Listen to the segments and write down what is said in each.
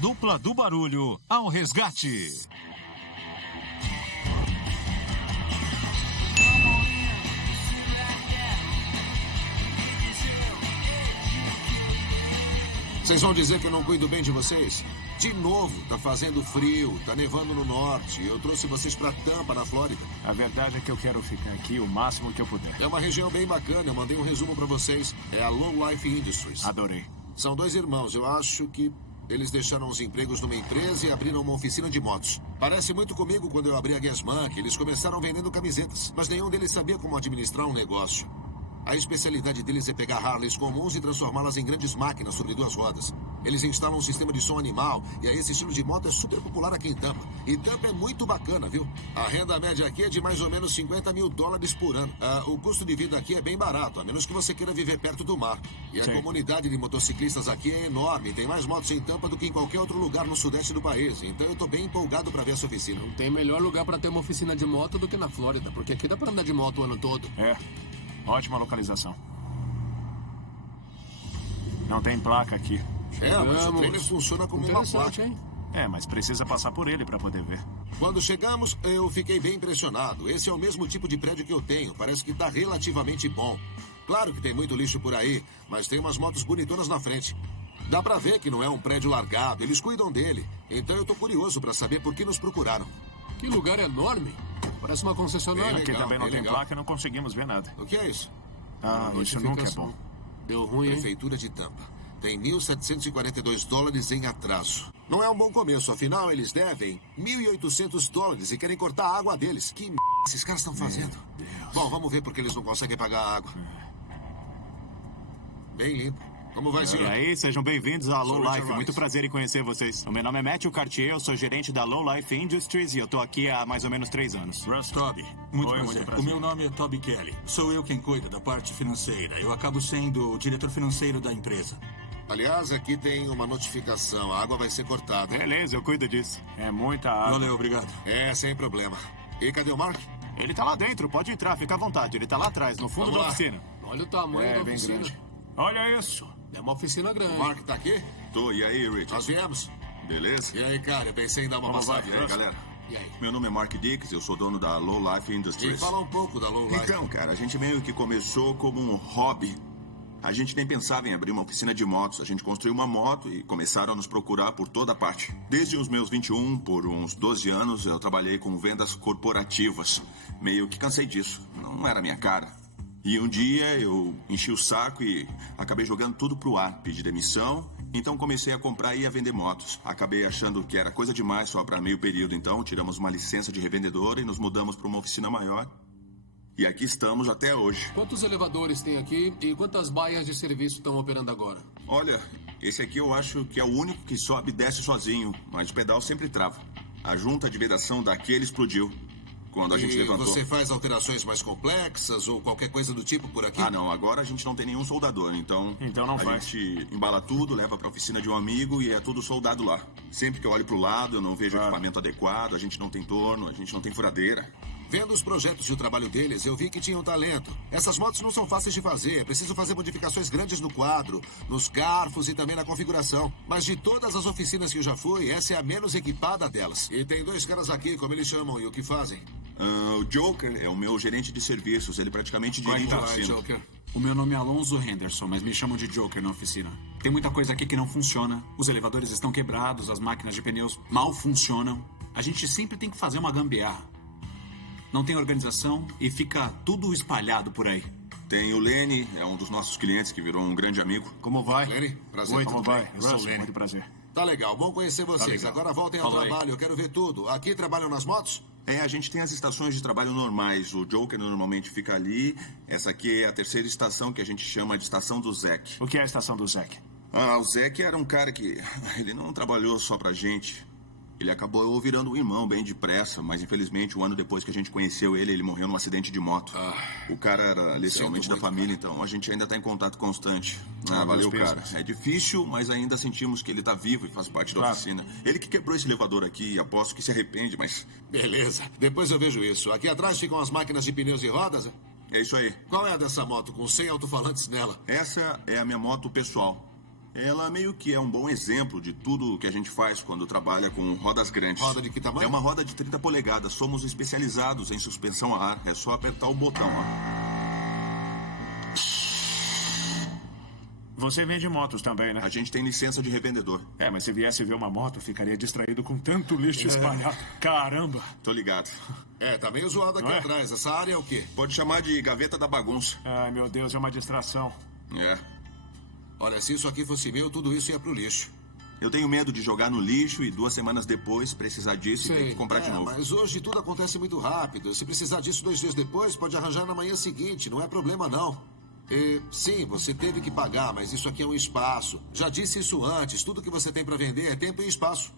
Dupla do barulho ao resgate. Vocês vão dizer que eu não cuido bem de vocês? De novo, tá fazendo frio, tá nevando no norte. Eu trouxe vocês pra Tampa, na Flórida. A verdade é que eu quero ficar aqui o máximo que eu puder. É uma região bem bacana, eu mandei um resumo pra vocês. É a Low Life Industries. Adorei. São 2 irmãos, eu acho que eles deixaram os empregos numa empresa e abriram uma oficina de motos. Parece muito comigo quando eu abri a Gasman, que eles começaram vendendo camisetas. Mas nenhum deles sabia como administrar um negócio. A especialidade deles é pegar Harleys comuns e transformá-las em grandes máquinas sobre 2 rodas. Eles instalam um sistema de som animal e aí esse estilo de moto é super popular aqui em Tampa. E Tampa é muito bacana, viu? A renda média aqui é de mais ou menos $50 mil por ano. O custo de vida aqui é bem barato, a menos que você queira viver perto do mar. E a comunidade de motociclistas aqui é enorme. Tem mais motos em Tampa do que em qualquer outro lugar no sudeste do país. Então eu tô bem empolgado pra ver essa oficina. Não tem melhor lugar pra ter uma oficina de moto do que na Flórida, porque aqui dá pra andar de moto o ano todo. É. Ótima localização. Não tem placa aqui. Mas o trailer funciona como uma placa. Hein? É, mas precisa passar por ele para poder ver. Quando chegamos, eu fiquei bem impressionado. Esse é o mesmo tipo de prédio que eu tenho. Parece que tá relativamente bom. Claro que tem muito lixo por aí, mas tem umas motos bonitonas na frente. Dá pra ver que não é um prédio largado. Eles cuidam dele. Então eu tô curioso pra saber por que nos procuraram. Que lugar enorme. Parece uma concessionária. Aqui também não tem placa e não conseguimos ver nada. O que é isso? Isso nunca é bom. Deu ruim, hein? Prefeitura de Tampa. Tem $1.742 em atraso. Não é um bom começo, afinal eles devem $1.800 e querem cortar a água deles. Que esses caras estão fazendo? Bom, vamos ver porque eles não conseguem pagar a água. Bem limpo. Como vai, senhor? E aí, sejam bem-vindos à Low Life. Muito prazer em conhecer vocês. O meu nome é Matthew Cartier, eu sou gerente da Low Life Industries e eu tô aqui há mais ou menos 3 anos. Russ Toby. Muito prazer. O meu nome é Toby Kelly. Sou eu quem cuida da parte financeira. Eu acabo sendo o diretor financeiro da empresa. Aliás, aqui tem uma notificação. A água vai ser cortada. Beleza, eu cuido disso. É muita água. Valeu, obrigado. Sem problema. E cadê o Mark? Ele tá lá dentro, pode entrar, fica à vontade. Ele tá lá atrás, no fundo da oficina. Olha o tamanho da bem oficina. grande. Olha isso. É uma oficina grande. O Mark tá aqui? Tô, e aí, Richard? Nós viemos. Beleza? E aí, cara, eu pensei em dar uma passagem. E aí, galera? E aí? Meu nome é Mark Dix, eu sou dono da Low Life Me Industries. fala um pouco da Low Life. Então, cara, a gente meio que começou como um hobby. A gente nem pensava em abrir uma oficina de motos. A gente construiu uma moto e começaram a nos procurar por toda parte. Desde os meus 21, por uns 12 anos, eu trabalhei com vendas corporativas. Meio que cansei disso. Não era a minha cara. E um dia eu enchi o saco e acabei jogando tudo pro ar. Pedi demissão, então comecei a comprar e a vender motos. Acabei achando que era coisa demais só para meio período, então tiramos uma licença de revendedor e nos mudamos para uma oficina maior. E aqui estamos até hoje. Quantos elevadores tem aqui e quantas baias de serviço estão operando agora? Olha, esse aqui eu acho que é o único que sobe e desce sozinho, mas o pedal sempre trava. A junta de vedação daquele explodiu quando a gente levantou. Você faz alterações mais complexas ou qualquer coisa do tipo por aqui? Ah, não. Agora a gente não tem nenhum soldador, então não a faz. gente embala tudo, leva pra oficina de um amigo e é tudo soldado lá. Sempre que eu olho pro lado, eu não vejo equipamento adequado, a gente não tem torno, a gente não tem furadeira. Vendo os projetos e o trabalho deles, eu vi que tinham talento. Essas motos não são fáceis de fazer. É preciso fazer modificações grandes no quadro, nos garfos e também na configuração. Mas de todas as oficinas que eu já fui, essa é a menos equipada delas. E tem 2 caras aqui, como eles chamam, e o que fazem? O Joker é o meu gerente de serviços. Ele praticamente dirige a oficina. Joker. O meu nome é Alonso Henderson, mas me chamam de Joker na oficina. Tem muita coisa aqui que não funciona. Os elevadores estão quebrados, as máquinas de pneus mal funcionam. A gente sempre tem que fazer uma gambiarra. Não tem organização e fica tudo espalhado por aí. Tem o Lenny, é um dos nossos clientes que virou um grande amigo. Como vai? Lenny, prazer. Oi, como vai? Eu sou Russ, Lenny. muito prazer. Tá legal, bom conhecer vocês. Agora voltem ao trabalho, eu quero ver tudo. Aqui trabalham nas motos? A gente tem as estações de trabalho normais. O Joker normalmente fica ali. Essa aqui é a 3ª estação que a gente chama de estação do Zack. O que é a estação do Zack? O Zack era um cara que... Ele não trabalhou só pra gente. Ele acabou virando um irmão bem depressa, mas infelizmente, um ano depois que a gente conheceu ele, ele morreu num acidente de moto. O cara era literalmente da família, então a gente ainda tá em contato constante. Valeu, cara. É difícil, mas ainda sentimos que ele tá vivo e faz parte da oficina. Ele que quebrou esse elevador aqui, aposto que se arrepende, mas... Beleza, depois eu vejo isso. Aqui atrás ficam as máquinas de pneus e rodas? É isso aí. Qual é a dessa moto com 100 alto-falantes nela? Essa é a minha moto pessoal. Ela meio que é um bom exemplo de tudo que a gente faz quando trabalha com rodas grandes. Roda de que tamanho? É uma roda de 30 polegadas. Somos especializados em suspensão a ar. É só apertar o botão, ó. Você vende motos também, né? A gente tem licença de revendedor. Mas se viesse ver uma moto, ficaria distraído com tanto lixo espalhado. Caramba! Tô ligado. Tá meio zoado aqui atrás. Essa área é o quê? Pode chamar de gaveta da bagunça. Ai, meu Deus, é uma distração. Olha, se isso aqui fosse meu, tudo isso ia pro lixo. Eu tenho medo de jogar no lixo e 2 semanas depois precisar disso e ter que comprar de novo. Mas hoje tudo acontece muito rápido. Se precisar disso 2 dias depois, pode arranjar na manhã seguinte. Não é problema, não. Sim, você teve que pagar, mas isso aqui é um espaço. Já disse isso antes. Tudo que você tem para vender é tempo e espaço.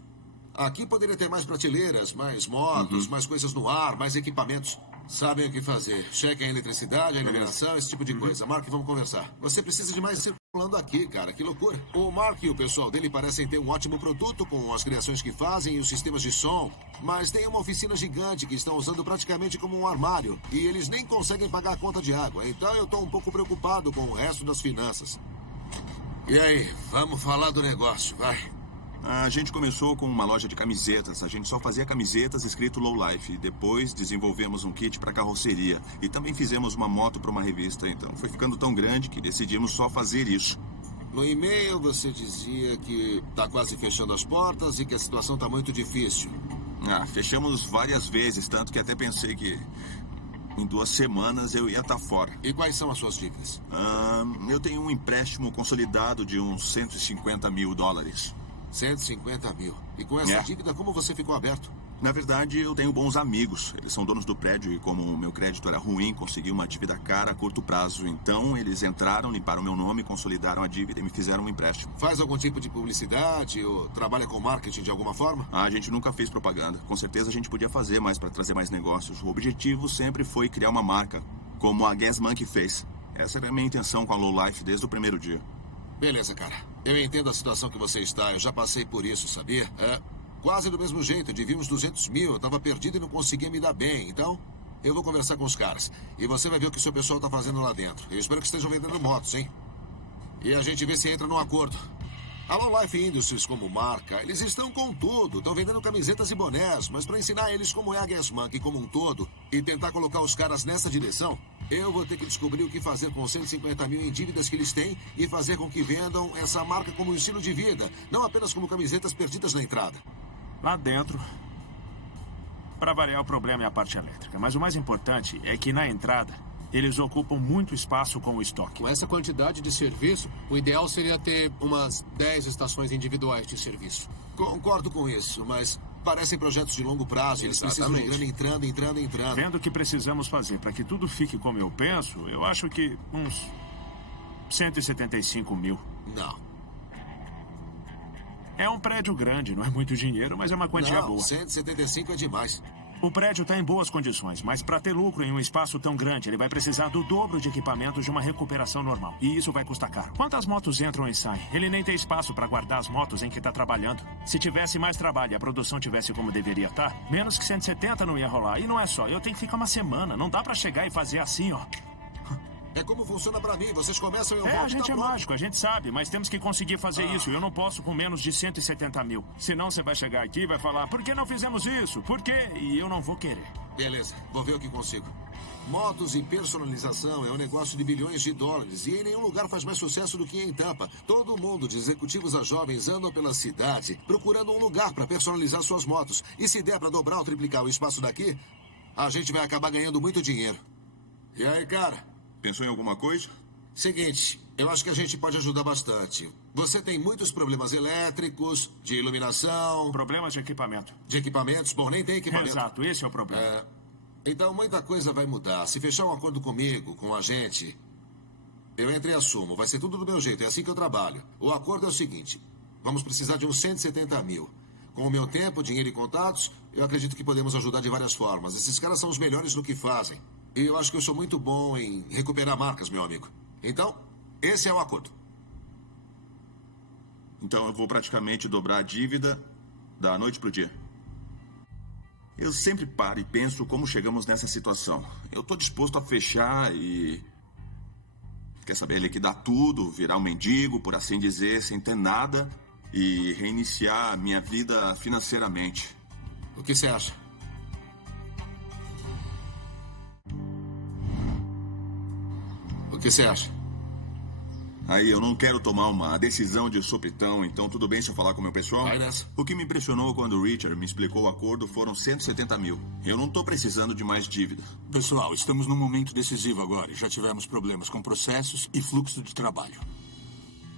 Aqui poderia ter mais prateleiras, mais motos, mais coisas no ar, mais equipamentos. Sabem o que fazer. Chequem a eletricidade, a iluminação, esse tipo de coisa. Mark, vamos conversar. Você precisa de mais circulando aqui, cara. Que loucura. O Mark e o pessoal dele parecem ter um ótimo produto com as criações que fazem e os sistemas de som. Mas tem uma oficina gigante que estão usando praticamente como um armário. E eles nem conseguem pagar a conta de água. Então eu tô um pouco preocupado com o resto das finanças. E aí, vamos falar do negócio, vai. A gente começou com uma loja de camisetas. A gente só fazia camisetas escrito Low Life. Depois desenvolvemos um kit para carroceria. E também fizemos uma moto para uma revista. Então foi ficando tão grande que decidimos só fazer isso. No e-mail você dizia que tá quase fechando as portas e que a situação tá muito difícil. Fechamos várias vezes, tanto que até pensei que em 2 semanas eu ia estar fora. E quais são as suas dívidas? Eu tenho um empréstimo consolidado de uns $150 mil. 150 mil. E com essa dívida, como você ficou aberto? Na verdade, eu tenho bons amigos. Eles são donos do prédio e como o meu crédito era ruim, consegui uma dívida cara a curto prazo. Então, eles entraram, limparam meu nome, consolidaram a dívida e me fizeram um empréstimo. Faz algum tipo de publicidade ou trabalha com marketing de alguma forma? A gente nunca fez propaganda. Com certeza a gente podia fazer mais para trazer mais negócios. O objetivo sempre foi criar uma marca, como a Gas Monkey fez. Essa era a minha intenção com a Low Life desde o primeiro dia. Beleza, cara. Eu entendo a situação que você está. Eu já passei por isso, sabia? Quase do mesmo jeito. Eu devia uns 200 mil. Eu estava perdido e não conseguia me dar bem. Então, eu vou conversar com os caras. E você vai ver o que o seu pessoal está fazendo lá dentro. Eu espero que estejam vendendo motos, hein? E a gente vê se entra num acordo. A Low Life Industries como marca, eles estão com tudo. Estão vendendo camisetas e bonés. Mas para ensinar eles como é a Gas Monkey como um todo e tentar colocar os caras nessa direção, eu vou ter que descobrir o que fazer com 150 mil em dívidas que eles têm e fazer com que vendam essa marca como um estilo de vida, não apenas como camisetas perdidas na entrada. Lá dentro, para variar, o problema é a parte elétrica. Mas o mais importante é que na entrada, eles ocupam muito espaço com o estoque. Com essa quantidade de serviço, o ideal seria ter umas 10 estações individuais de serviço. Concordo com isso, mas parecem projetos de longo prazo. Eles precisam de grana entrando. Vendo o que precisamos fazer para que tudo fique como eu penso, eu acho que uns 175 mil. Não. É um prédio grande, não é muito dinheiro, mas é uma quantia boa. 175 é demais. O prédio está em boas condições, mas para ter lucro em um espaço tão grande, ele vai precisar do dobro de equipamentos de uma recuperação normal. E isso vai custar caro. Quantas motos entram e saem? Ele nem tem espaço para guardar as motos em que está trabalhando. Se tivesse mais trabalho e a produção tivesse como deveria estar, menos que 170 não ia rolar. E não é só, eu tenho que ficar uma semana. Não dá para chegar e fazer assim, ó. É como funciona pra mim. Vocês começam e eu volto. A gente é mágico, a gente sabe, mas temos que conseguir fazer isso. Eu não posso com menos de 170 mil. Senão você vai chegar aqui e vai falar, por que não fizemos isso? Por quê? E eu não vou querer. Beleza, vou ver o que consigo. Motos e personalização é um negócio de bilhões de dólares e em nenhum lugar faz mais sucesso do que em Tampa. Todo mundo, de executivos a jovens, andam pela cidade procurando um lugar para personalizar suas motos. E se der para dobrar ou triplicar o espaço daqui, a gente vai acabar ganhando muito dinheiro. E aí, cara? Pensou em alguma coisa? Seguinte, eu acho que a gente pode ajudar bastante. Você tem muitos problemas elétricos, de iluminação... Problemas de equipamento. De equipamentos? Bom, nem tem equipamento. Exato, esse é o problema. Então, muita coisa vai mudar. Se fechar um acordo comigo, com a gente, eu entro e assumo. Vai ser tudo do meu jeito, é assim que eu trabalho. O acordo é o seguinte, vamos precisar de uns 170 mil. Com o meu tempo, dinheiro e contatos, eu acredito que podemos ajudar de várias formas. Esses caras são os melhores no que fazem. E eu acho que eu sou muito bom em recuperar marcas, meu amigo. Então, esse é o acordo. Então eu vou praticamente dobrar a dívida da noite pro dia. Eu sempre paro e penso como chegamos nessa situação. Eu tô disposto a fechar e Quer saber, liquidar tudo, virar um mendigo, por assim dizer, sem ter nada e reiniciar minha vida financeiramente. O que você acha? O que você acha? Aí, eu não quero tomar uma decisão de sopitão, então tudo bem se eu falar com o meu pessoal? Vai nessa. O que me impressionou quando o Richard me explicou o acordo foram 170 mil. Eu não tô precisando de mais dívida. Pessoal, estamos num momento decisivo agora e já tivemos problemas com processos e fluxo de trabalho.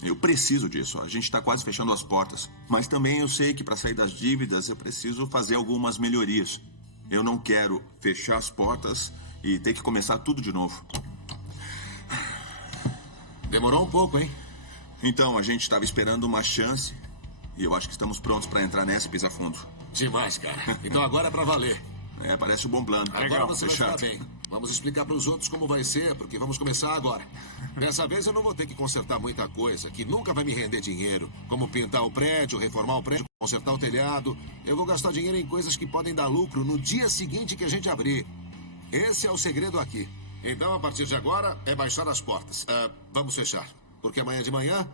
Eu preciso disso. A gente está quase fechando as portas. Mas também eu sei que para sair das dívidas eu preciso fazer algumas melhorias. Eu não quero fechar as portas e ter que começar tudo de novo. Demorou um pouco, hein? Então, a gente estava esperando uma chance e eu acho que estamos prontos para entrar nessa e pisar fundo. Demais, cara. Então agora é pra valer. É, parece um bom plano. Agora você vai ficar bem. Vamos explicar para os outros como vai ser, porque vamos começar agora. Dessa vez eu não vou ter que consertar muita coisa, que nunca vai me render dinheiro. Como pintar o prédio, reformar o prédio, consertar o telhado. Eu vou gastar dinheiro em coisas que podem dar lucro no dia seguinte que a gente abrir. Esse é o segredo aqui. Então, a partir de agora, é baixar as portas. Vamos fechar. Porque amanhã de manhã,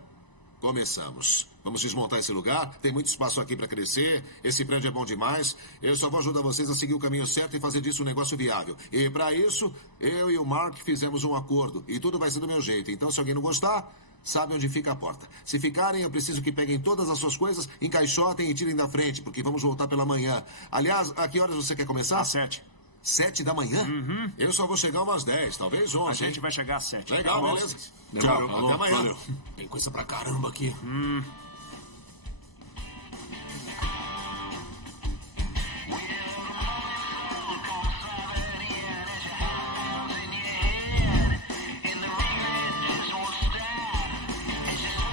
começamos. Vamos desmontar esse lugar. Tem muito espaço aqui para crescer. Esse prédio é bom demais. Eu só vou ajudar vocês a seguir o caminho certo e fazer disso um negócio viável. E para isso, eu e o Mark fizemos um acordo. E tudo vai ser do meu jeito. Então, se alguém não gostar, sabe onde fica a porta. Se ficarem, eu preciso que peguem todas as suas coisas, encaixotem e tirem da frente, porque vamos voltar pela manhã. Aliás, a que horas você quer começar? Às 7. 7 da manhã? Uhum. Eu só vou chegar umas 10, talvez 11. A gente vai chegar às 7. Legal, Tá, beleza. Tchau. Até amanhã. Valeu. Tem coisa pra caramba aqui.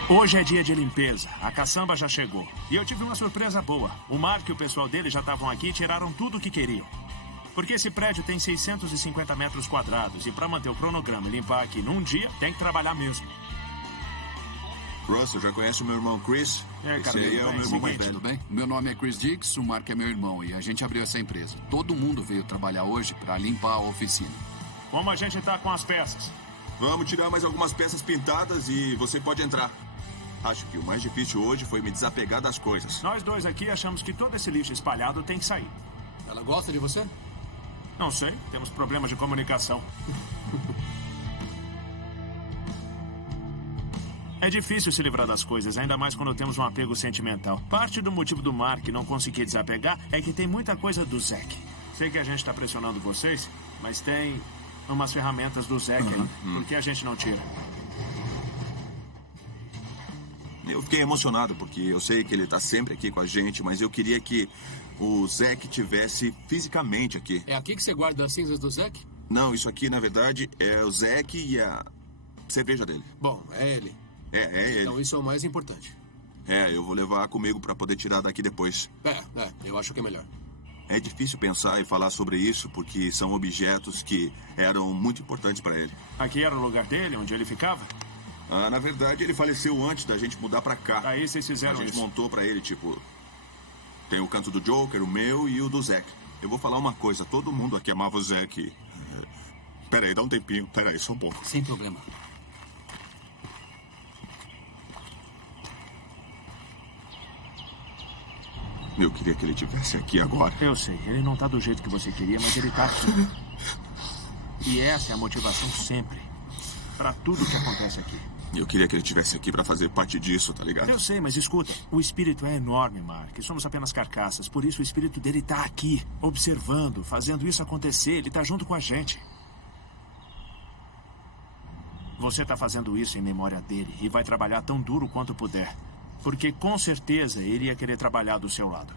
Hoje é dia de limpeza. A caçamba já chegou. E eu tive uma surpresa boa. O Mark e o pessoal dele já estavam aqui e tiraram tudo o que queriam. Porque esse prédio tem 650 metros quadrados e para manter o cronograma e limpar aqui num dia, tem que trabalhar mesmo. Russell, já conhece o meu irmão Chris? É, cara, Esse aí é o meu irmão mais Tudo velho. bem? Meu nome é Chris Dix, o Mark é meu irmão e a gente abriu essa empresa. Todo mundo veio trabalhar hoje para limpar a oficina. Como a gente tá com as peças? Vamos tirar mais algumas peças pintadas e você pode entrar. Acho que o mais difícil hoje foi me desapegar das coisas. Nós dois aqui achamos que todo esse lixo espalhado tem que sair. Ela gosta de você? Não sei, temos problemas de comunicação. É difícil se livrar das coisas, ainda mais quando temos um apego sentimental. Parte do motivo do Mark não conseguir desapegar é que tem muita coisa do Zack. Sei que a gente está pressionando vocês, mas tem umas ferramentas do Zack aí. Por que a gente não tira? Eu fiquei emocionado porque eu sei que ele tá sempre aqui com a gente, mas eu queria que o Zack tivesse fisicamente aqui. É aqui que você guarda as cinzas do Zack? Não, isso aqui, na verdade, é o Zack e a cerveja dele. Bom, é ele. É ele. Então isso é o mais importante. Eu vou levar comigo pra poder tirar daqui depois. Eu acho que é melhor. É difícil pensar e falar sobre isso porque são objetos que eram muito importantes pra ele. Aqui era o lugar dele, onde ele ficava? Na verdade, ele faleceu antes da gente mudar pra cá. Aí vocês fizeram A gente isso. montou pra ele, tipo... Tem o canto do Joker, o meu e o do Zack. Eu vou falar uma coisa, todo mundo aqui amava o Zack. Pera aí, dá um tempinho. Pera aí, só um pouco. Sem problema. Eu queria que ele estivesse aqui agora. Eu sei, ele não tá do jeito que você queria, mas ele tá aqui. E essa é a motivação sempre. Pra tudo que acontece aqui. Eu queria que ele estivesse aqui pra fazer parte disso, tá ligado? Eu sei, mas escuta. O espírito é enorme, Mark. Somos apenas carcaças. Por isso o espírito dele tá aqui, observando, fazendo isso acontecer. Ele tá junto com a gente. Você tá fazendo isso em memória dele e vai trabalhar tão duro quanto puder. Porque com certeza ele ia querer trabalhar do seu lado.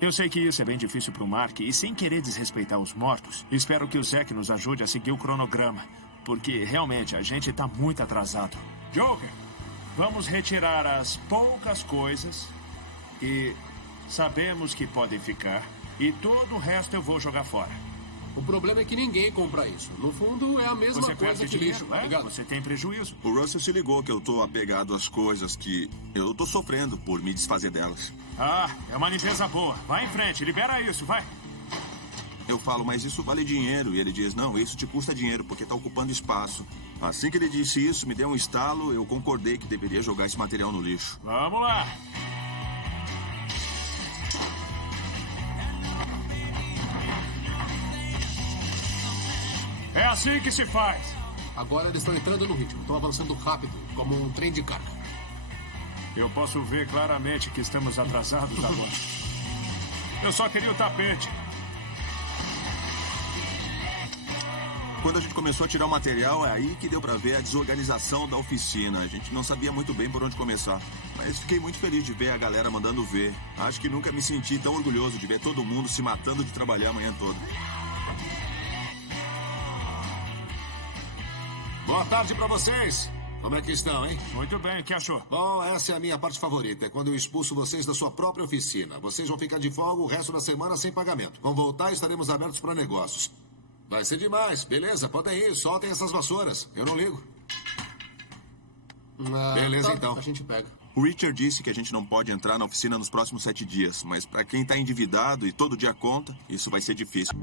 Eu sei que isso é bem difícil para o Mark e sem querer desrespeitar os mortos, espero que o Zack nos ajude a seguir o cronograma, porque realmente a gente está muito atrasado. Joker, vamos retirar as poucas coisas que sabemos que podem ficar e todo o resto eu vou jogar fora. O problema é que ninguém compra isso. No fundo, é a mesma Você coisa perde que dinheiro, lixo, ligado? Você tem prejuízo. O Russell se ligou que eu tô apegado às coisas que eu tô sofrendo por me desfazer delas. É uma limpeza boa. Vai em frente, libera isso, vai. Eu falo, mas isso vale dinheiro. E ele diz, não, isso te custa dinheiro, porque está ocupando espaço. Assim que ele disse isso, me deu um estalo, eu concordei que deveria jogar esse material no lixo. Vamos lá! É assim que se faz. Agora eles estão entrando no ritmo. Estão avançando rápido, como um trem de carga. Eu posso ver claramente que estamos atrasados agora. Eu só queria o tapete. Quando a gente começou a tirar o material, é aí que deu pra ver a desorganização da oficina. A gente não sabia muito bem por onde começar. Mas fiquei muito feliz de ver a galera mandando ver. Acho que nunca me senti tão orgulhoso de ver todo mundo se matando de trabalhar a manhã toda. Boa tarde pra vocês. Como é que estão, hein? Muito bem, o que achou? Bom, essa é a minha parte favorita. É quando eu expulso vocês da sua própria oficina. Vocês vão ficar de folga o resto da semana sem pagamento. Vão voltar e estaremos abertos para negócios. Vai ser demais. Beleza, podem ir. Soltem essas vassouras. Eu não ligo. Beleza, tá, então. A gente pega. O Richard disse que a gente não pode entrar na oficina nos próximos 7 dias. Mas pra quem tá endividado e todo dia conta, isso vai ser difícil.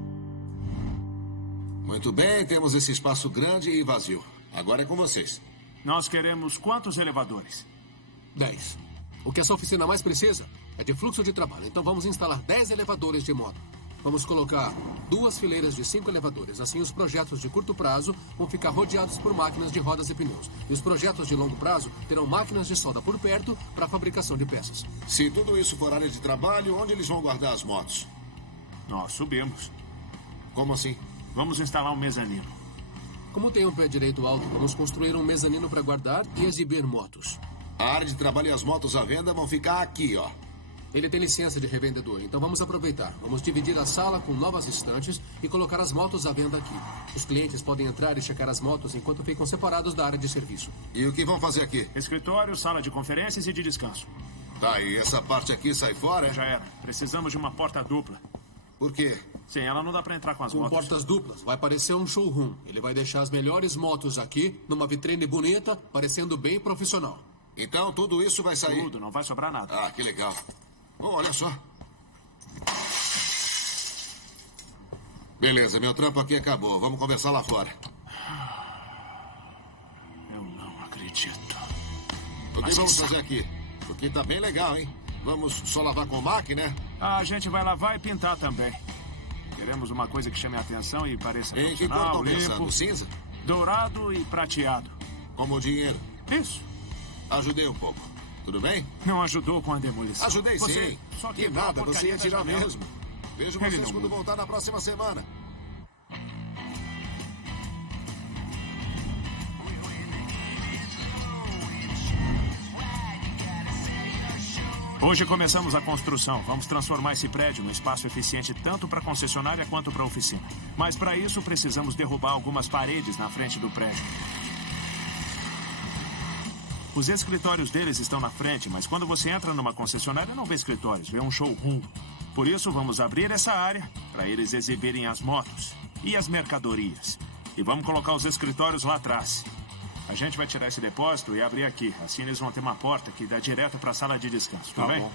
Muito bem, temos esse espaço grande e vazio. Agora é com vocês. Nós queremos quantos elevadores? 10. O que essa oficina mais precisa é de fluxo de trabalho. Então vamos instalar 10 elevadores de moto. Vamos colocar 2 fileiras de 5 elevadores. Assim, os projetos de curto prazo vão ficar rodeados por máquinas de rodas e pneus. E os projetos de longo prazo terão máquinas de solda por perto para a fabricação de peças. Se tudo isso for área de trabalho, onde eles vão guardar as motos? Nós subimos. Como assim? Vamos instalar um mezanino. Como tem um pé direito alto, vamos construir um mezanino para guardar e exibir motos. A área de trabalho e as motos à venda vão ficar aqui, ó. Ele tem licença de revendedor, então vamos aproveitar. Vamos dividir a sala com novas estantes e colocar as motos à venda aqui. Os clientes podem entrar e checar as motos enquanto ficam separados da área de serviço. E o que vão fazer aqui? Escritório, sala de conferências e de descanso. Tá, e essa parte aqui sai fora? Já era. Precisamos de uma porta dupla. Por quê? Sem ela não dá pra entrar com as Com motos. portas duplas, vai parecer um showroom. Ele vai deixar as melhores motos aqui, numa vitrine bonita, parecendo bem profissional. Então tudo isso vai sair? Tudo, não vai sobrar nada. Ah, que legal. Bom, olha só. Beleza, meu trampo aqui acabou. Vamos conversar lá fora. Eu não acredito. O que vamos fazer aqui? Porque tá bem legal, hein? Vamos só lavar com máquina, né? A gente vai lavar e pintar também. Queremos uma coisa que chame a atenção e pareça Em que cor profissional, estão pensando? limpo, Cinza? dourado e prateado. Como o dinheiro. Isso. Ajudei um pouco. Tudo bem? Não ajudou com a demolição. Ajudei Você sim. só Que quebrou a nada, você porcaria ia da tirar janela. mesmo. Vejo Ele vocês não quando muda. voltar na próxima semana. Hoje começamos a construção. Vamos transformar esse prédio num espaço eficiente tanto para a concessionária quanto para a oficina. Mas para isso precisamos derrubar algumas paredes na frente do prédio. Os escritórios deles estão na frente, mas quando você entra numa concessionária não vê escritórios, vê um showroom. Por isso vamos abrir essa área para eles exibirem as motos e as mercadorias. E vamos colocar os escritórios lá atrás. A gente vai tirar esse depósito e abrir aqui. Assim eles vão ter uma porta que dá direto para a sala de descanso. Tudo bem? bom.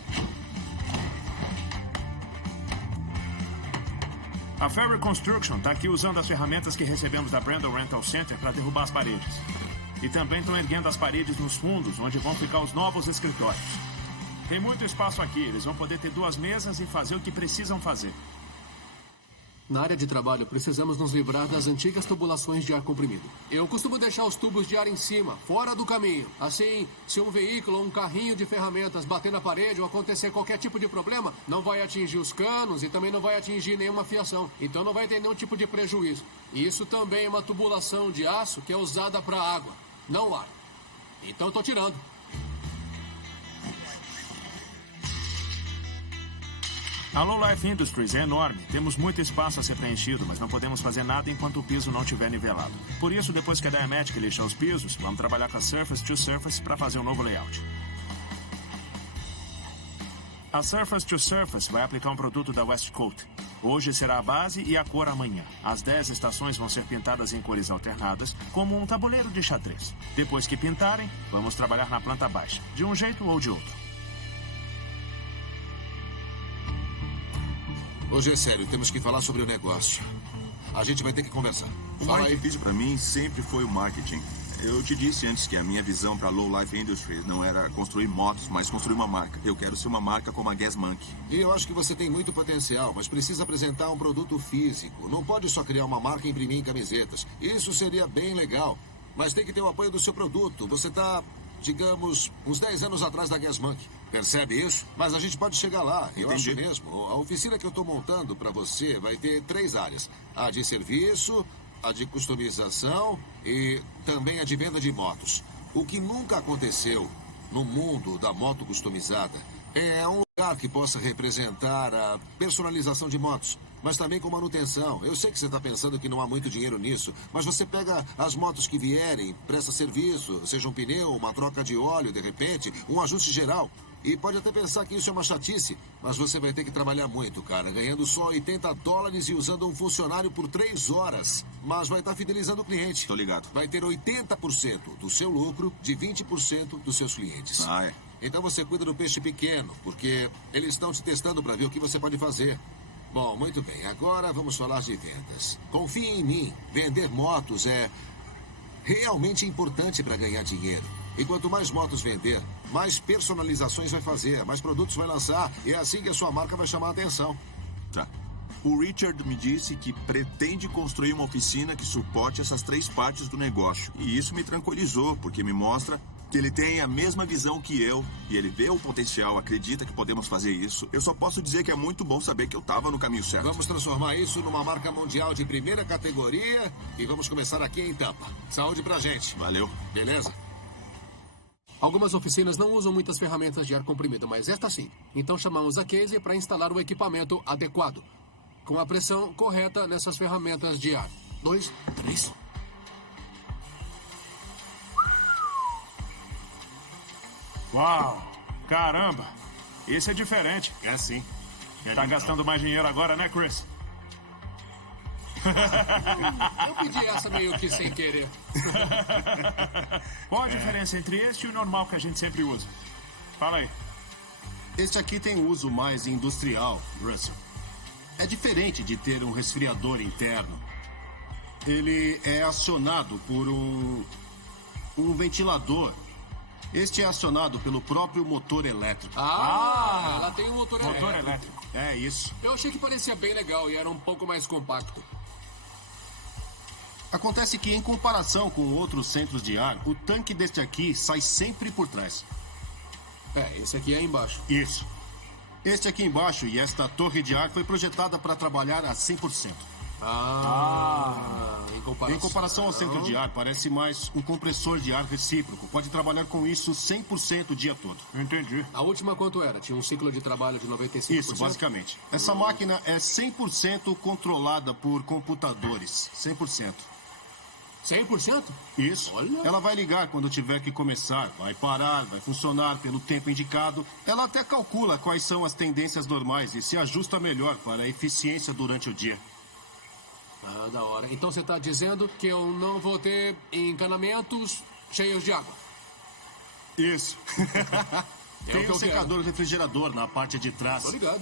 A Ferry Construction está aqui usando as ferramentas que recebemos da Brandon Rental Center para derrubar as paredes. E também estão erguendo as paredes nos fundos, onde vão ficar os novos escritórios. Tem muito espaço aqui. Eles vão poder ter 2 mesas e fazer o que precisam fazer. Na área de trabalho, precisamos nos livrar das antigas tubulações de ar comprimido. Eu costumo deixar os tubos de ar em cima, fora do caminho. Assim, se um veículo ou um carrinho de ferramentas bater na parede ou acontecer qualquer tipo de problema, não vai atingir os canos e também não vai atingir nenhuma fiação. Então não vai ter nenhum tipo de prejuízo. E isso também é uma tubulação de aço que é usada para água, não ar. Então eu tô tirando. A Low Life Industries é enorme. Temos muito espaço a ser preenchido, mas não podemos fazer nada enquanto o piso não estiver nivelado. Por isso, depois que a Diamatic lixar os pisos, vamos trabalhar com a Surface to Surface para fazer um novo layout. A Surface to Surface vai aplicar um produto da Westcoat. Hoje será a base e a cor amanhã. As 10 estações vão ser pintadas em cores alternadas, como um tabuleiro de xadrez. Depois que pintarem, vamos trabalhar na planta baixa, de um jeito ou de outro. Hoje é sério, temos que falar sobre o negócio. A gente vai ter que conversar. O mais difícil para mim sempre foi o marketing. Eu te disse antes que a minha visão para Low Life Industries não era construir motos, mas construir uma marca. Eu quero ser uma marca como a Gas Monkey. E eu acho que você tem muito potencial, mas precisa apresentar um produto físico. Não pode só criar uma marca e imprimir em camisetas. Isso seria bem legal, mas tem que ter o apoio do seu produto. Você está, digamos, uns 10 anos atrás da Gas Monkey. Percebe isso? Mas a gente pode chegar lá. Eu acho mesmo. A oficina que eu estou montando para você vai ter 3 áreas. A de serviço, a de customização e também a de venda de motos. O que nunca aconteceu no mundo da moto customizada é um lugar que possa representar a personalização de motos, mas também com manutenção. Eu sei que você está pensando que não há muito dinheiro nisso, mas você pega as motos que vierem, presta serviço, seja um pneu, uma troca de óleo, de repente, um ajuste geral. E pode até pensar que isso é uma chatice, mas você vai ter que trabalhar muito, cara, ganhando só $80 e usando um funcionário por 3 horas. Mas vai estar fidelizando o cliente. Tô ligado. Vai ter 80% do seu lucro de 20% dos seus clientes. Ah, é. Então você cuida do peixe pequeno, porque eles estão te testando para ver o que você pode fazer. Bom, muito bem. Agora vamos falar de vendas. Confie em mim. Vender motos é realmente importante para ganhar dinheiro. E quanto mais motos vender, mais personalizações vai fazer, mais produtos vai lançar. E é assim que a sua marca vai chamar a atenção. Tá. O Richard me disse que pretende construir uma oficina que suporte essas 3 partes do negócio. E isso me tranquilizou, porque me mostra que ele tem a mesma visão que eu. E ele vê o potencial, acredita que podemos fazer isso. Eu só posso dizer que é muito bom saber que eu estava no caminho certo. Vamos transformar isso numa marca mundial de primeira categoria. E vamos começar aqui em Tampa. Saúde pra gente. Valeu. Beleza? Algumas oficinas não usam muitas ferramentas de ar comprimido, mas esta sim. Então chamamos a Casey para instalar o equipamento adequado, com a pressão correta nessas ferramentas de ar. 2, 3. Uau! Caramba! Isso é diferente. É sim. Tá gastando mais dinheiro agora, né, Chris? Eu pedi essa meio que sem querer. Qual a diferença entre este e o normal que a gente sempre usa? Fala aí. Este aqui tem uso mais industrial, Russell. É diferente de ter um resfriador interno. Ele é acionado por um ventilador. Este é acionado pelo próprio motor elétrico. Ela tem um motor elétrico. É isso. Eu achei que parecia bem legal e era um pouco mais compacto. Acontece que, em comparação com outros centros de ar, o tanque deste aqui sai sempre por trás. Esse aqui é embaixo. Isso. Este aqui embaixo e esta torre de ar foi projetada para trabalhar a 100%. Em comparação ao centro de ar, parece mais um compressor de ar recíproco. Pode trabalhar com isso 100% o dia todo. Entendi. A última quanto era? Tinha um ciclo de trabalho de 95%? Isso, basicamente. Essa máquina é 100% controlada por computadores. 100%. 100%? Isso. Olha. Ela vai ligar quando tiver que começar, vai parar, vai funcionar pelo tempo indicado. Ela até calcula quais são as tendências normais e se ajusta melhor para a eficiência durante o dia. Da hora. Então você está dizendo que eu não vou ter encanamentos cheios de água? Isso. Tem um secador refrigerador na parte de trás. Tô ligado.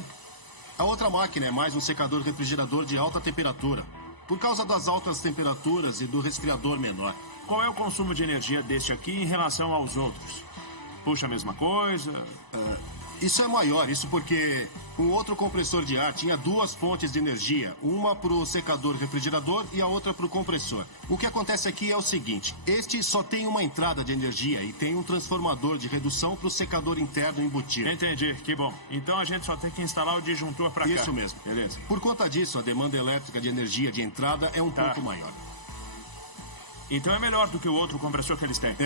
A outra máquina é mais um secador refrigerador de alta temperatura. Por causa das altas temperaturas e do resfriador menor. Qual é o consumo de energia deste aqui em relação aos outros? Puxa a mesma coisa? Isso é maior, isso porque o outro compressor de ar tinha 2 fontes de energia. Uma para o secador refrigerador e a outra para o compressor. O que acontece aqui é o seguinte. Este só tem uma entrada de energia e tem um transformador de redução para o secador interno embutido. Entendi, que bom. Então a gente só tem que instalar o disjuntor para cá. Isso mesmo. Beleza. Por conta disso, a demanda elétrica de energia de entrada é um pouco maior. Então é melhor do que o outro compressor que eles têm.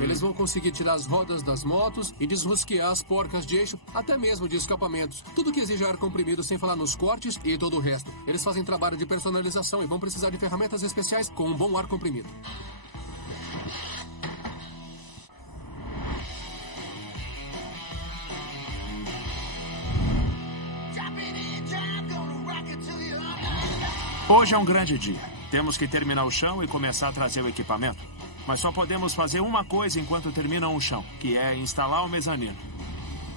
Eles vão conseguir tirar as rodas das motos e desrosquear as porcas de eixo, até mesmo de escapamentos. Tudo que exige ar comprimido, sem falar nos cortes e todo o resto. Eles fazem trabalho de personalização e vão precisar de ferramentas especiais com um bom ar comprimido. Hoje é um grande dia. Temos que terminar o chão e começar a trazer o equipamento. Mas só podemos fazer uma coisa enquanto terminam o chão, que é instalar o mezanino.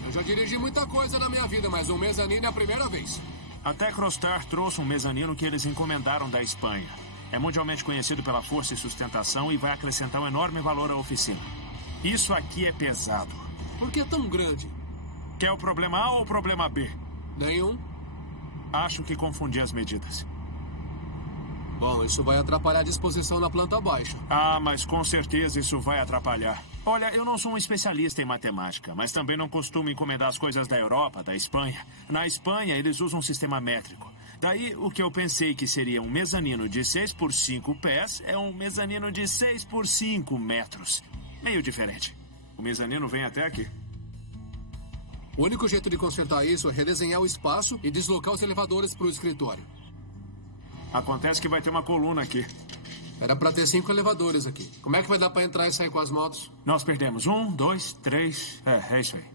Eu já dirigi muita coisa na minha vida, mas o mezanino é a primeira vez. A Tecrostar trouxe um mezanino que eles encomendaram da Espanha. É mundialmente conhecido pela força e sustentação e vai acrescentar um enorme valor à oficina. Isso aqui é pesado. Por que é tão grande? Quer o problema A ou o problema B? Nenhum. Acho que confundi as medidas. Bom, isso vai atrapalhar a disposição na planta baixa. Ah, mas com certeza isso vai atrapalhar. Olha, eu não sou um especialista em matemática, mas também não costumo encomendar as coisas da Europa, da Espanha. Na Espanha, eles usam um sistema métrico. Daí, o que eu pensei que seria um mezanino de 6 por 5 pés é um mezanino de 6 por 5 metros. Meio diferente. O mezanino vem até aqui. O único jeito de consertar isso é redesenhar o espaço e deslocar os elevadores para o escritório. Acontece que vai ter uma coluna aqui. Era para ter 5 elevadores aqui. Como é que vai dar para entrar e sair com as motos? Nós perdemos 1, 2, 3... É isso aí.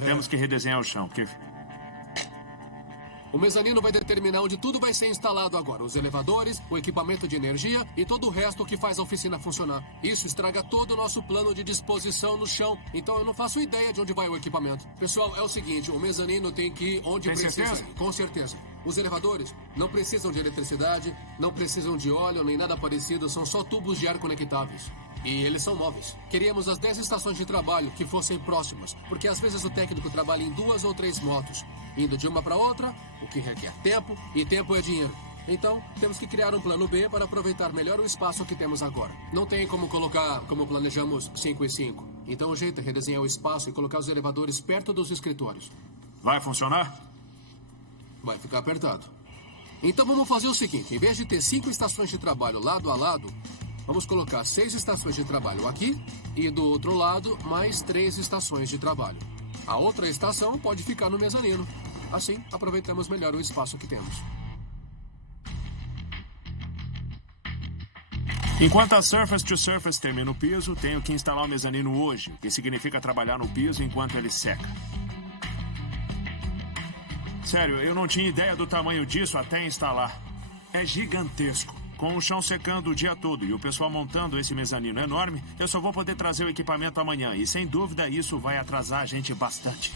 Temos que redesenhar o chão, porque... O mezanino vai determinar onde tudo vai ser instalado agora. Os elevadores, o equipamento de energia e todo o resto que faz a oficina funcionar. Isso estraga todo o nosso plano de disposição no chão. Então eu não faço ideia de onde vai o equipamento. Pessoal, é o seguinte, o mezanino tem que ir onde precisa. Certeza? Com certeza. Os elevadores não precisam de eletricidade, não precisam de óleo nem nada parecido. São só tubos de ar conectáveis. E eles são móveis. Queríamos as 10 estações de trabalho que fossem próximas, porque às vezes o técnico trabalha em 2 ou 3 motos, indo de uma para outra, o que requer tempo, e tempo é dinheiro. Então, temos que criar um plano B para aproveitar melhor o espaço que temos agora. Não tem como colocar, como planejamos, 5 e 5. Então o jeito é redesenhar o espaço e colocar os elevadores perto dos escritórios. Vai funcionar? Vai ficar apertado. Então vamos fazer o seguinte, em vez de ter 5 estações de trabalho lado a lado, vamos colocar 6 estações de trabalho aqui e do outro lado mais 3 estações de trabalho. A outra estação pode ficar no mezanino. Assim, aproveitamos melhor o espaço que temos. Enquanto a Surface to Surface termina o piso, tenho que instalar o mezanino hoje, o que significa trabalhar no piso enquanto ele seca. Sério, eu não tinha ideia do tamanho disso até instalar. É gigantesco. Com o chão secando o dia todo e o pessoal montando esse mezanino enorme, eu só vou poder trazer o equipamento amanhã. E sem dúvida isso vai atrasar a gente bastante.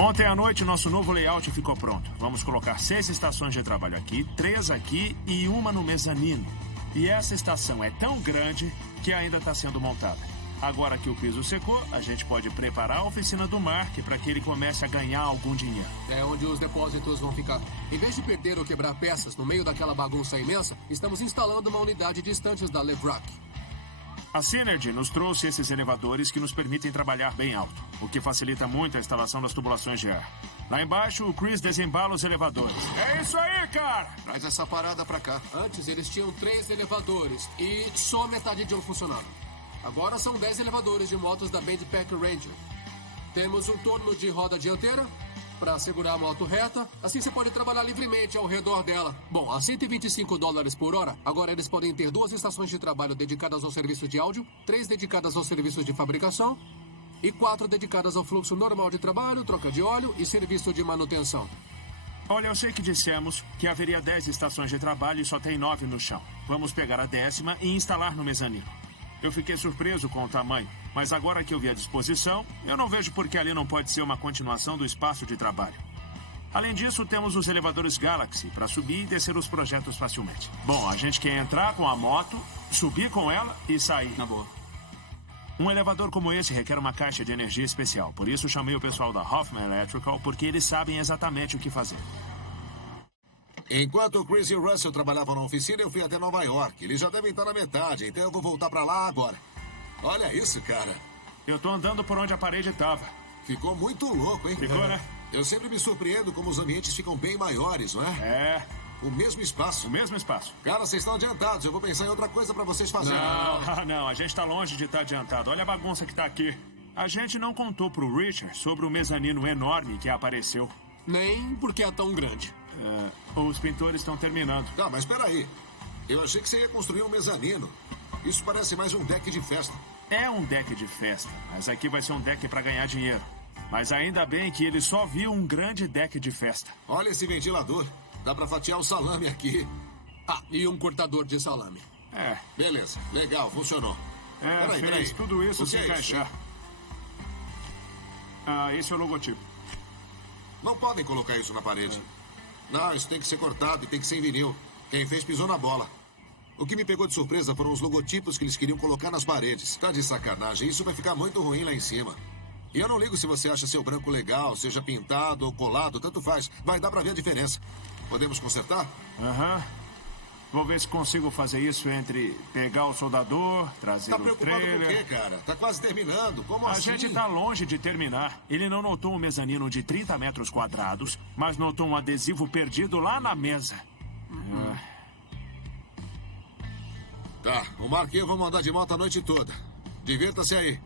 Ontem à noite, nosso novo layout ficou pronto. Vamos colocar 6 estações de trabalho aqui, 3 aqui e uma no mezanino. E essa estação é tão grande que ainda está sendo montada. Agora que o piso secou, a gente pode preparar a oficina do Mark para que ele comece a ganhar algum dinheiro. É onde os depósitos vão ficar. Em vez de perder ou quebrar peças no meio daquela bagunça imensa, estamos instalando uma unidade de estantes da Levrac. A Synergy nos trouxe esses elevadores que nos permitem trabalhar bem alto, o que facilita muito a instalação das tubulações de ar. Lá embaixo, o Chris desembala os elevadores. É isso aí, cara! Traz essa parada pra cá. Antes, eles tinham 3 elevadores e só metade de um funcionava. Agora são 10 elevadores de motos da Bandpack Ranger. Temos um torno de roda dianteira para segurar a moto reta. Assim você pode trabalhar livremente ao redor dela. Bom, a $125 por hora, agora eles podem ter 2 estações de trabalho dedicadas ao serviço de áudio, 3 dedicadas aos serviços de fabricação e 4 dedicadas ao fluxo normal de trabalho, troca de óleo e serviço de manutenção. Olha, eu sei que dissemos que haveria 10 estações de trabalho e só tem 9 no chão. Vamos pegar a 10ª e instalar no mezanino. Eu fiquei surpreso com o tamanho, mas agora que eu vi a disposição, eu não vejo por que ali não pode ser uma continuação do espaço de trabalho. Além disso, temos os elevadores Galaxy para subir e descer os projetos facilmente. Bom, a gente quer entrar com a moto, subir com ela e sair. Na boa. Um elevador como esse requer uma caixa de energia especial. Por isso chamei o pessoal da Hoffman Electrical, porque eles sabem exatamente o que fazer. Enquanto o Chris e o Russell trabalhavam na oficina, eu fui até Nova York. Eles já devem estar na metade, então eu vou voltar pra lá agora. Olha isso, cara. Eu tô andando por onde a parede tava. Ficou muito louco, hein? Ficou, né? Eu sempre me surpreendo como os ambientes ficam bem maiores, não é? É. O mesmo espaço. O mesmo espaço. Cara, vocês estão adiantados. Eu vou pensar em outra coisa pra vocês fazerem. Não. A gente tá longe de estar adiantado. Olha a bagunça que tá aqui. A gente não contou pro Richard sobre o mezanino enorme que apareceu. Nem porque é tão grande. Os pintores estão terminando. Tá, mas espera aí. Eu achei que você ia construir um mezanino. Isso parece mais um deck de festa. É um deck de festa, mas aqui vai ser um deck para ganhar dinheiro. Mas ainda bem que ele só viu um grande deck de festa. Olha esse ventilador. Dá pra fatiar o salame aqui. Ah, e um cortador de salame. Beleza, legal, funcionou. Fez tudo isso O se que é isso, encaixar. Esse é o logotipo. Não podem colocar isso na parede. Não, isso tem que ser cortado e tem que ser em vinil. Quem fez pisou na bola. O que me pegou de surpresa foram os logotipos que eles queriam colocar nas paredes. Tá de sacanagem, isso vai ficar muito ruim lá em cima. E eu não ligo se você acha seu branco legal, seja pintado ou colado, tanto faz. Vai dar pra ver a diferença. Podemos consertar? Vou ver se consigo fazer isso entre pegar o soldador, trazer Tá o preocupado com o trailer... quê, cara? Tá quase terminando. Como A assim? gente tá longe de terminar. Ele não notou um mezanino de 30 metros quadrados, mas notou um adesivo perdido lá na mesa. Tá, o Mark e eu vamos andar de moto a noite toda. Divirta-se aí.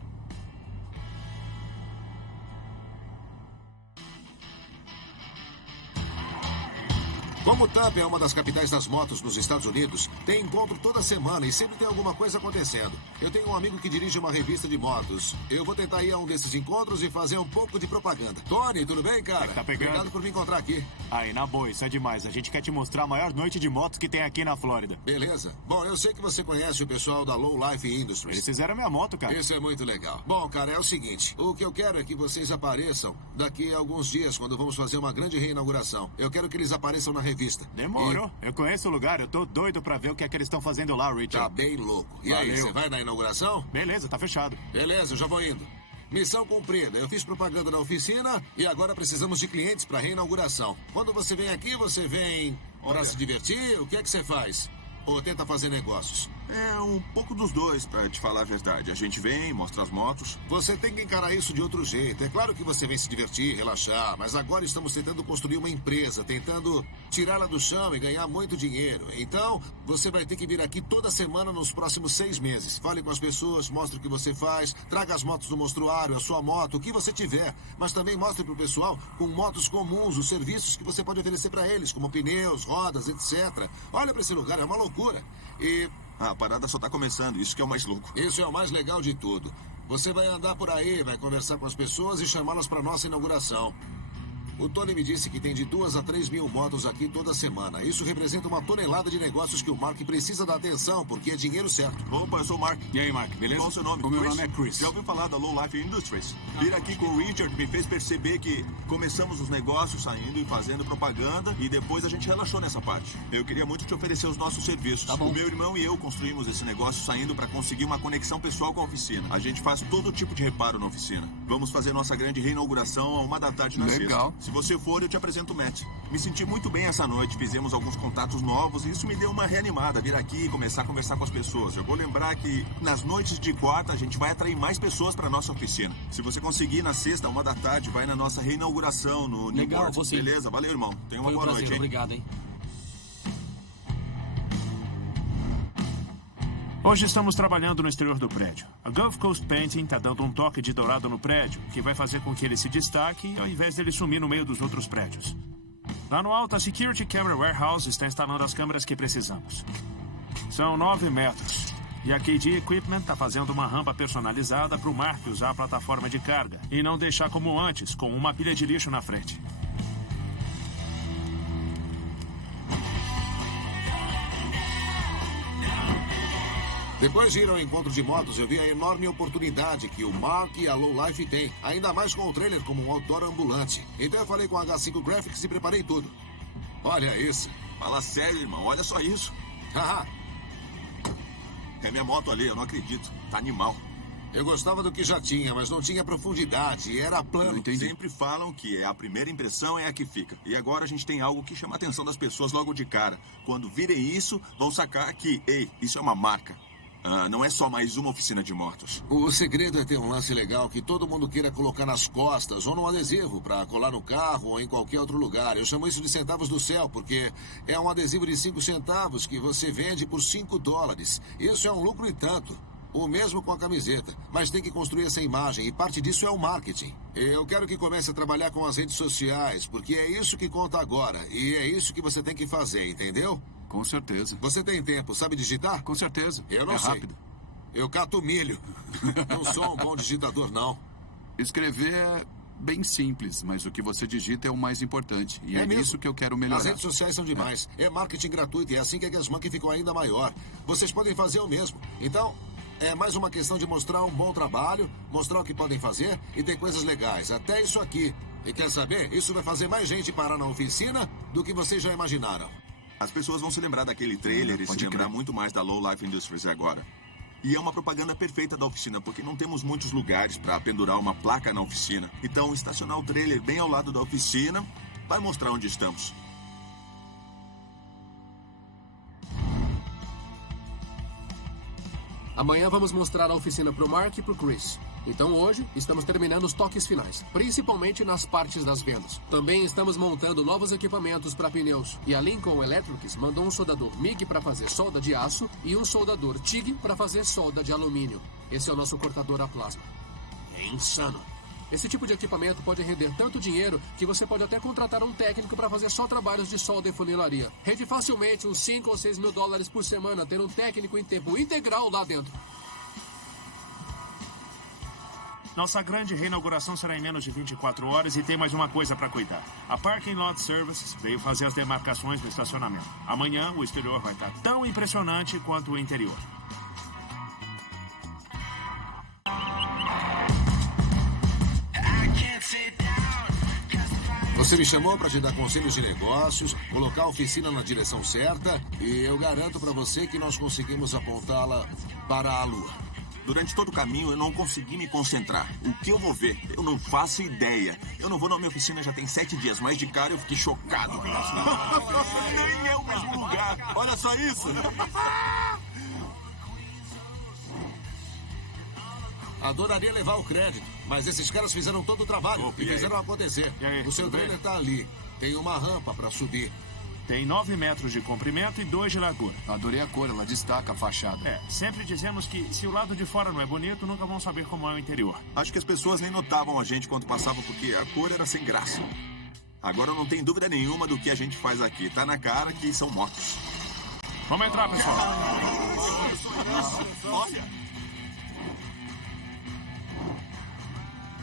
Como Tampa é uma das capitais das motos nos Estados Unidos, tem encontro toda semana e sempre tem alguma coisa acontecendo. Eu tenho um amigo que dirige uma revista de motos. Eu vou tentar ir a um desses encontros e fazer um pouco de propaganda. Tony, tudo bem, cara? Tá pegando? Obrigado por me encontrar aqui. Aí, na boa, isso é demais. A gente quer te mostrar a maior noite de motos que tem aqui na Flórida. Beleza. Bom, eu sei que você conhece o pessoal da Low Life Industries. Eles fizeram minha moto, cara. Isso é muito legal. Bom, cara, é o seguinte. O que eu quero é que vocês apareçam daqui a alguns dias, quando vamos fazer uma grande reinauguração. Eu quero que eles apareçam na revista. Demorou. Eu conheço o lugar, eu tô doido pra ver o que é que eles estão fazendo lá, Richard. Tá bem louco. E aí, Valeu. você vai na inauguração? Beleza, tá fechado. Beleza, eu já vou indo. Missão cumprida. Eu fiz propaganda na oficina e agora precisamos de clientes para reinauguração. Quando você vem aqui, você vem para se divertir? O que é que você faz? Ou tenta fazer negócios? É um pouco dos dois, pra te falar a verdade. A gente vem, mostra as motos. Você tem que encarar isso de outro jeito. É claro que você vem se divertir, relaxar, mas agora estamos tentando construir uma empresa, tentando tirá-la do chão e ganhar muito dinheiro. Então, você vai ter que vir aqui toda semana nos próximos 6 meses. Fale com as pessoas, mostre o que você faz, traga as motos do mostruário, a sua moto, o que você tiver. Mas também mostre pro pessoal com motos comuns, os serviços que você pode oferecer para eles, como pneus, rodas, etc. Olha para esse lugar, é uma loucura. E a parada só tá começando, isso que é o mais louco. isso é o mais legal de tudo. Você vai andar por aí, vai conversar com as pessoas e chamá-las para nossa inauguração. O Tony me disse que tem de 2 a 3 mil motos aqui toda semana. Isso representa uma tonelada de negócios que o Mark precisa dar atenção, porque é dinheiro certo. Opa, eu sou o Mark. E aí, Mark, beleza? Qual o seu nome? O meu nome é Chris. Já ouviu falar da Low Life Industries? Vir aqui com o Richard me fez perceber que começamos os negócios saindo e fazendo propaganda e depois a gente relaxou nessa parte. Eu queria muito te oferecer os nossos serviços. Tá bom. O meu irmão e eu construímos esse negócio saindo para conseguir uma conexão pessoal com a oficina. A gente faz todo tipo de reparo na oficina. Vamos fazer nossa grande reinauguração a 1h da tarde na Legal. sexta. Se você for, eu te apresento o Matt. Me senti muito bem essa noite, fizemos alguns contatos novos e isso me deu uma reanimada, vir aqui e começar a conversar com as pessoas. Eu vou lembrar que nas noites de quarta a gente vai atrair mais pessoas para nossa oficina. Se você conseguir na sexta, 1h da tarde, vai na nossa reinauguração no Legal, Newport. vou sim. Beleza? Valeu, irmão. Tenha uma Foi um boa prazer, noite, hein? obrigado, hein? Hoje estamos trabalhando no exterior do prédio. A Gulf Coast Painting está dando um toque de dourado no prédio, que vai fazer com que ele se destaque ao invés dele sumir no meio dos outros prédios. Lá no alto, a Security Camera Warehouse está instalando as câmeras que precisamos. São 9 metros. E a KD Equipment está fazendo uma rampa personalizada para o Mark usar a plataforma de carga e não deixar como antes, com uma pilha de lixo na frente. Depois de ir ao encontro de motos, eu vi a enorme oportunidade que o Mark e a Low Life têm, ainda mais com o trailer como um outdoor ambulante. Então eu falei com a H5 Graphics e preparei tudo. Olha isso. Fala sério, irmão. Olha só isso. Haha. É minha moto ali, eu não acredito. Tá animal. Eu gostava do que já tinha, mas não tinha profundidade. Era plano. Sempre falam que a primeira impressão é a que fica. E agora a gente tem algo que chama a atenção das pessoas logo de cara. Quando virem isso, vão sacar que, ei, isso é uma marca. Não é só mais uma oficina de motos. O segredo é ter um lance legal que todo mundo queira colocar nas costas ou num adesivo para colar no carro ou em qualquer outro lugar. Eu chamo isso de centavos do céu, porque é um adesivo de 5 centavos que você vende por $5. Isso é um lucro e tanto. O mesmo com a camiseta. Mas tem que construir essa imagem e parte disso é o marketing. Eu quero que comece a trabalhar com as redes sociais, porque é isso que conta agora. E é isso que você tem que fazer, entendeu? Com certeza. Você tem tempo, sabe digitar? Com certeza. Eu não sei. rápido. Eu cato milho. Não sou um bom digitador, não. Escrever bem simples, mas o que você digita é o mais importante. E é mesmo. isso que eu quero As melhorar. redes sociais são demais. É marketing gratuito e é assim que a Gasmank ficou ainda maior. Vocês podem fazer o mesmo. Então, é mais uma questão de mostrar um bom trabalho, mostrar o que podem fazer e tem coisas legais. Até isso aqui. E quer saber? Isso vai fazer mais gente parar na oficina do que vocês já imaginaram. As pessoas vão se lembrar daquele trailer e se lembrar muito mais da Low Life Industries agora. E é uma propaganda perfeita da oficina, porque não temos muitos lugares para pendurar uma placa na oficina. Então, estacionar o trailer bem ao lado da oficina vai mostrar onde estamos. Amanhã vamos mostrar a oficina pro Mark e pro Chris. Então hoje estamos terminando os toques finais, principalmente nas partes das vendas. Também estamos montando novos equipamentos para pneus. E a Lincoln Electrics mandou um soldador MIG para fazer solda de aço e um soldador TIG para fazer solda de alumínio. Esse é o nosso cortador a plasma. É insano. Esse tipo de equipamento pode render tanto dinheiro que você pode até contratar um técnico para fazer só trabalhos de solda e funilaria. Rende facilmente uns 5 ou 6 mil dólares por semana ter um técnico em tempo integral lá dentro. Nossa grande reinauguração será em menos de 24 horas e tem mais uma coisa para cuidar. A Parking Lot Services veio fazer as demarcações do estacionamento. Amanhã o exterior vai estar tão impressionante quanto o interior. Você me chamou para te dar conselhos de negócios, colocar a oficina na direção certa e eu garanto para você que nós conseguimos apontá-la para a lua. Durante todo o caminho, eu não consegui me concentrar. O que eu vou ver? Eu não faço ideia. Eu não vou na minha oficina já tem 7 dias, mas de cara eu fiquei chocado. Nem é o mesmo lugar. Olha só isso. Adoraria levar o crédito, mas esses caras fizeram todo o trabalho e fizeram acontecer. O seu trailer tá ali. Tem uma rampa para subir. Tem 9 metros de comprimento e 2 de largura. Adorei a cor, ela destaca a fachada. Sempre dizemos que se o lado de fora não é bonito, nunca vão saber como é o interior. Acho que as pessoas nem notavam a gente quando passavam porque a cor era sem graça. Agora eu não tenho dúvida nenhuma do que a gente faz aqui. Tá na cara que são motos. Vamos entrar, pessoal. Olha.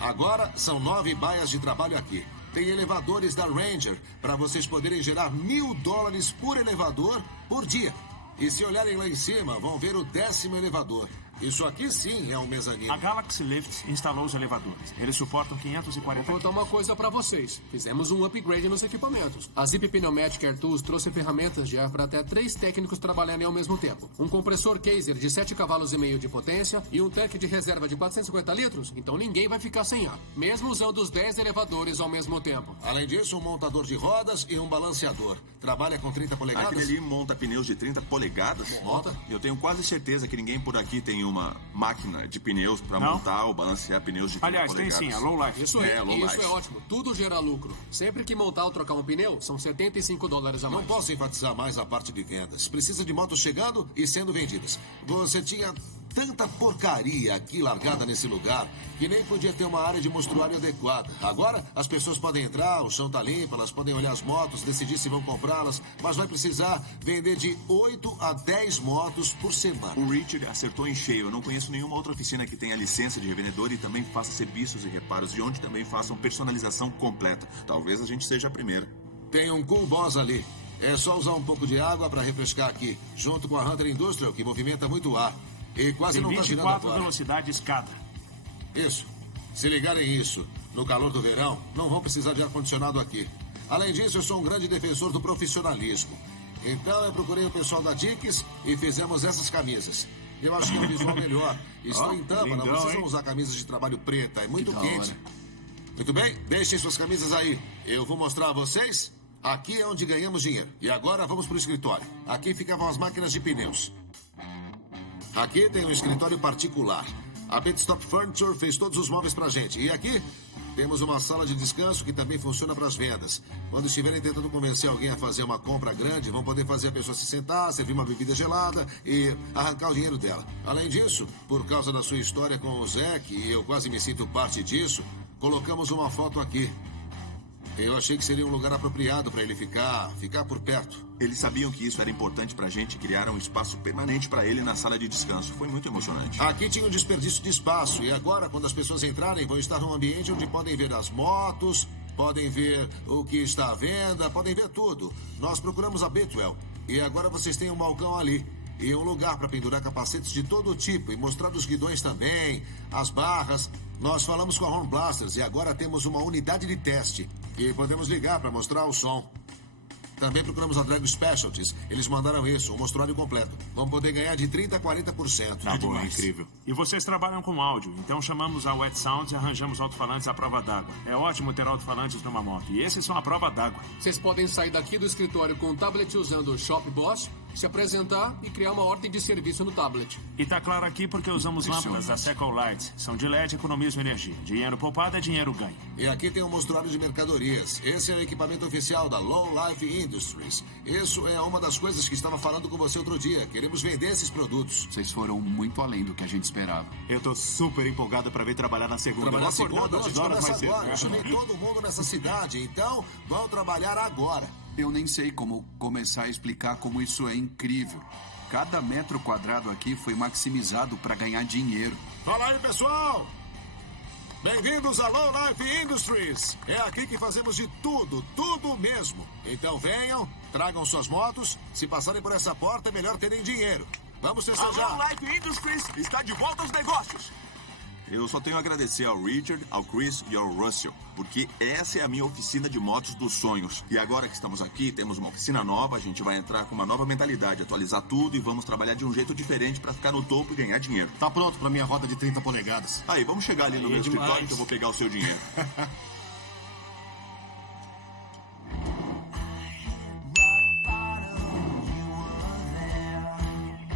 Agora são 9 baias de trabalho aqui. Tem elevadores da Ranger para vocês poderem gerar $1.000 por elevador por dia. E se olharem lá em cima, vão ver o 10º elevador. Isso aqui sim é um mezanino. A Galaxy Lifts instalou os elevadores. Eles suportam 540 Vou contar uma coisa pra vocês. Fizemos um upgrade nos equipamentos. A Zip Pneumatic Air Tools trouxe ferramentas de ar para até 3 técnicos trabalharem ao mesmo tempo. Um compressor Kaiser de 7,5 cavalos de potência e um tanque de reserva de 450 litros. Então ninguém vai ficar sem ar, mesmo usando os 10 elevadores ao mesmo tempo. Além disso, um montador de rodas e um balanceador. Trabalha com 30 polegadas? Aquele ali monta pneus de 30 polegadas? Monta. Eu tenho quase certeza que ninguém por aqui tem uma máquina de pneus para montar ou balancear pneus de 30 Aliás, polegadas. tem sim, a Low Life. Isso é ótimo. Tudo gera lucro. Sempre que montar ou trocar um pneu, são $75 a mais. Não posso enfatizar mais a parte de vendas. Precisa de motos chegando e sendo vendidas. Você tinha tanta porcaria aqui largada nesse lugar que nem podia ter uma área de mostruário adequada. Agora, as pessoas podem entrar, o chão tá limpo, elas podem olhar as motos, decidir se vão comprá-las, mas vai precisar vender de 8 a 10 motos por semana. O Richard acertou em cheio. Eu não conheço nenhuma outra oficina que tenha licença de revendedor e também faça serviços e reparos e onde também façam personalização completa. Talvez a gente seja a primeira. Tem um Cool Boss ali. É só usar um pouco de água para refrescar aqui, junto com a Hunter Industrial, que movimenta muito ar. E quase tem não tá girando 24 agora. velocidade escada. Isso. Se ligarem isso no calor do verão, não vão precisar de ar-condicionado aqui. Além disso, eu sou um grande defensor do profissionalismo. Então eu procurei o pessoal da Dickies e fizemos essas camisas. Eu acho que o visual melhor. Estou em tampa, não precisam usar camisas de trabalho preta. É muito quente. Muito bem, deixem suas camisas aí. Eu vou mostrar a vocês. Aqui é onde ganhamos dinheiro. E agora vamos para o escritório. Aqui ficavam as máquinas de pneus. Aqui tem um escritório particular. A Pitstop Furniture fez todos os móveis pra gente. E aqui temos uma sala de descanso que também funciona para as vendas. Quando estiverem tentando convencer alguém a fazer uma compra grande, vão poder fazer a pessoa se sentar, servir uma bebida gelada e arrancar o dinheiro dela. Além disso, por causa da sua história com o Zack, e eu quase me sinto parte disso, colocamos uma foto aqui. Eu achei que seria um lugar apropriado para ele ficar por perto. Eles sabiam que isso era importante pra gente e criaram um espaço permanente pra ele na sala de descanso. Foi muito emocionante. Aqui tinha um desperdício de espaço e agora, quando as pessoas entrarem, vão estar num ambiente onde podem ver as motos, podem ver o que está à venda, podem ver tudo. Nós procuramos a Bitwell e agora vocês têm um balcão ali. E um lugar para pendurar capacetes de todo tipo e mostrar os guidões também, as barras. Nós falamos com a Horn Blasters e agora temos uma unidade de teste que podemos ligar para mostrar o som. Também procuramos a Drago Specialties. Eles mandaram isso, um mostruário completo. Vamos poder ganhar de 30% a 40%. Tá bom, é incrível. E vocês trabalham com áudio, então chamamos a Wet Sounds e arranjamos alto-falantes à prova d'água. É ótimo ter alto-falantes numa moto. E esses são a prova d'água. Vocês podem sair daqui do escritório com o tablet usando o Shop Boss, se apresentar e criar uma ordem de serviço no tablet. E tá claro aqui porque usamos lâmpadas da Seco Lights. São de LED e economizam energia. Dinheiro poupado é dinheiro ganho. E aqui tem um mostruário de mercadorias. Esse é o equipamento oficial da Low Life Industries. Isso é uma das coisas que estava falando com você outro dia. Queremos vender esses produtos. Vocês foram muito além do que a gente esperava. Eu tô super empolgado pra vir trabalhar na segunda. Trabalhar na segunda? A gente começa mais cedo. agora. Eu chamei todo mundo nessa cidade. Então, vamos trabalhar agora. Eu nem sei como começar a explicar como isso é incrível. Cada metro quadrado aqui foi maximizado para ganhar dinheiro. Fala aí, pessoal! Bem-vindos a Low Life Industries. É aqui que fazemos de tudo, tudo mesmo. Então venham, tragam suas motos. Se passarem por essa porta, é melhor terem dinheiro. Vamos festejar. A Low Life Industries está de volta aos negócios. Eu só tenho a agradecer ao Richard, ao Chris e ao Russell, porque essa é a minha oficina de motos dos sonhos. E agora que estamos aqui, temos uma oficina nova, a gente vai entrar com uma nova mentalidade, atualizar tudo e vamos trabalhar de um jeito diferente para ficar no topo e ganhar dinheiro. Tá pronto pra minha roda de 30 polegadas. Aí, vamos chegar ali no meu escritório que eu vou pegar o seu dinheiro.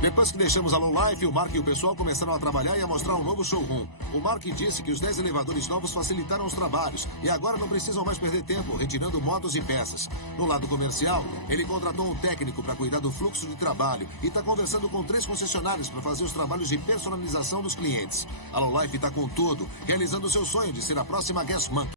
Depois que deixamos a Low Life, o Mark e o pessoal começaram a trabalhar e a mostrar um novo showroom. O Mark disse que os 10 elevadores novos facilitaram os trabalhos e agora não precisam mais perder tempo retirando motos e peças. No lado comercial, ele contratou um técnico para cuidar do fluxo de trabalho e está conversando com 3 concessionários para fazer os trabalhos de personalização dos clientes. A Low Life está com tudo, realizando o seu sonho de ser a próxima Gas Monkey.